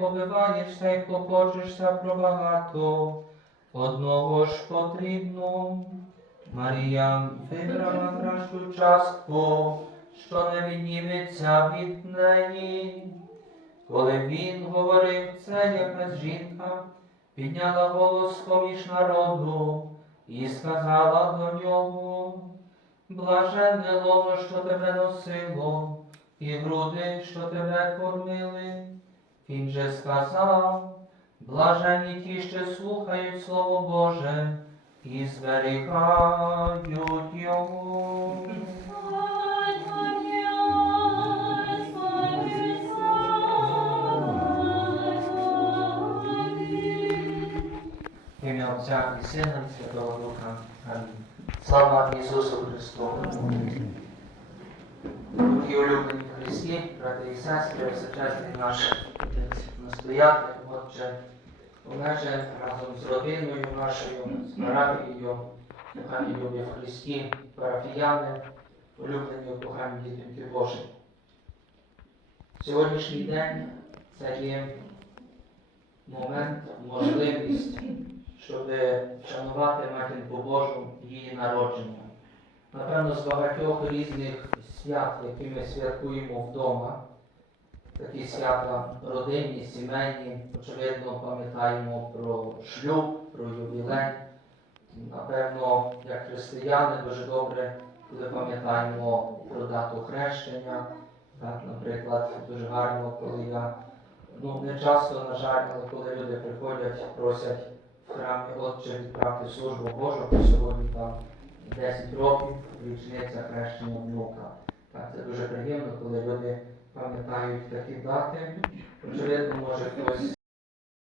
побиваєшся і клопочешся про багато, одного ж потрібно. Марія вибрала кращу частку, що не відніметься від неї. Коли він говорив це, якась жінка підняла голос поміж народу і сказала до нього, блаженне лоно, що тебе носило, і груди, що тебе кормили. Він же сказав, блаженні ті, що слухають Слово Боже і зберігають його. Ім'я Отця і Сина Святого Духа. Амінь. Слава Ісусу Христу! Дорогі улюблені Христі, брати і сестри, всечесний наш настоятель, Отче, Олеже, разом з родиною нашою, з парафією, кохані любі Христі, парафіяни, улюблені кохані дітинки Божі. Сьогоднішній день це є момент, можливість, щоб вшанувати Матінку Божу її народження. Напевно, з багатьох різних свят, які ми святкуємо вдома, такі свята родинні, сімейні, очевидно, пам'ятаємо про шлюб, про ювілей. Напевно, як християни дуже добре, коли пам'ятаємо про дату хрещення. Так, наприклад, дуже гарно, коли я, ну не часто, на жаль, але коли люди приходять, просять в храмі Отче відправити службу Божу, сьогодні там 10 років річниця хрещення внука. Так, це дуже приємно, коли люди пам'ятають такі дати. Очевидно, може хтось